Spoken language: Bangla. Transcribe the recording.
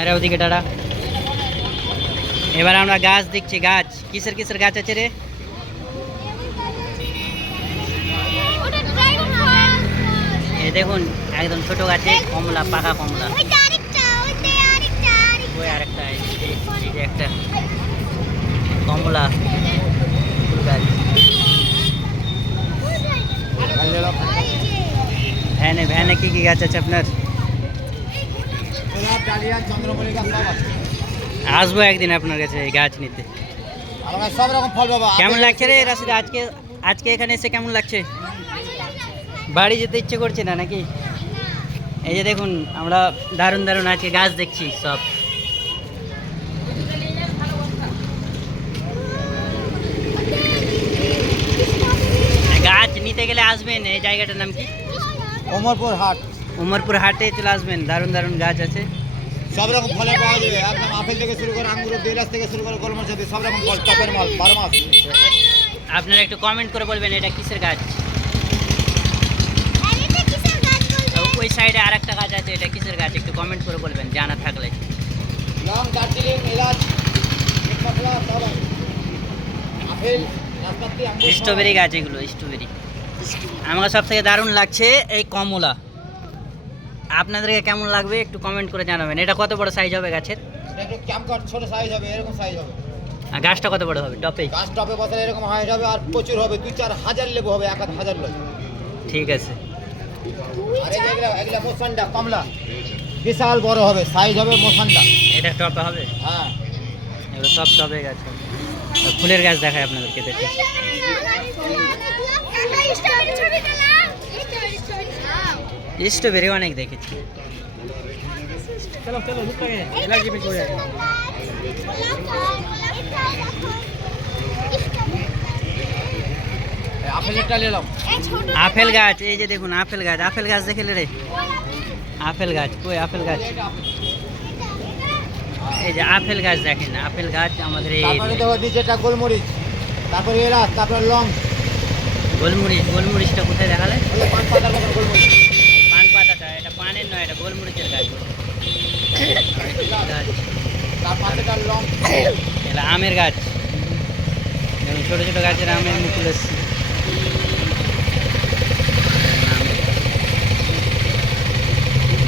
হ্যাঁ রে ওদিকে দাঁড়া এবার আমরা গাছ দেখছি, গাছ। কিসের কিসের গাছ আছে রে? ওটা ড্রাগন ফল এই দেখুন, একদম ছোট গাছে কমলা, পাকা কমলা। ওইটা আরেকটা ওইটা আরেকটা আরেকটা ওই আরেকটা, এই যে- এই যে একটা কমলা ফুল গাছ। ভ্যানে ভ্যানে কি কি গাছ আছে আপনার ডালিয়া চন্দ্রমল্লিকা সব আছে আসব একদিন আপনার কাছে এই গাছ নিতে। সব রকম ফল পাবা। কেমন লাগছে রে রাশিদ? আজকে আজকে এখানে এসে কেমন লাগছে? বাড়ি যেতে ইচ্ছে করছে না নাকি? এই যে দেখুন আমরা দারুণ দারুণ আজকে গাছ দেখছি সব। গাছ নিতে গেলে আসবেন এই জায়গাটার নাম কি? ওমরপুর হাট। ওমরপুর হাটে চলে আসবেন দারুণ দারুণ গাছ আছে। সব রকম ফলে পাওয়া যাবে। একদম আপেল থেকে শুরু করে আঙ্গুর দেলাস থেকে শুরু করে গোলমরিচ অবধি সব রকম ফল টপের মাল বারো মাস। আপনারা একটু কমেন্ট করে বলবেন এটা কিসের গাছ? ওই সাইডে আর একটা গাছ আছে এটা কিসের গাছ? একটু কমেন্ট করে বলবেন জানা থাকলে। লং দার্জিলিং এলাচ। আপেল স্ট্রবেরি গাছ এগুলো স্ট্রবেরি আমাকে সব থেকে দারুণ লাগছে এই কমলা। আপনাদেরকে কেমন লাগবে একটু কমেন্ট করে জানাবেন এটা কত বড় সাইজ হবে গাছের এটা একটু ক্যাম্পকাট ছোট সাইজ হবে এরকম সাইজ হবে আর গাছটা কত বড় হবে টপে গাছ টপে বসালে এরকম হাইট হবে আর প্রচুর হবে দুই চার হাজার লেবু হবে এক আধ হাজার লোক ঠিক আছে আর এই এগুলা এগুলা মোসান্ডা কমলা বিশাল বড় হবে সাইজ হবে মোসান্ডা এটা টপে হবে হ্যাঁ এগুলো সব টবে গাছ ফুলের গাছ দেখায় আপনাদেরকে দেখে স্ট্রবেরি অনেক দেখেছি। আপেল গাছ এই যে দেখুন আপেল গাছ আপেল গাছ দেখেলে রে। আপেল গাছ কই আপেল গাছ? এই যে আপেল গাছ দেখেন আপেল গাছ আমাদের এই তারপরে গোলমরিচ তারপরে এলাচ তারপরে লং। গোলমরিচ গোলমরিচটা কোথায় দেখালে? পাঁচ পাতার মতন গোলমরিচ। গোলমরিচের গাছ আমের গাছ। ছোটো ছোটো গাছের আমের মুকুল এসছে।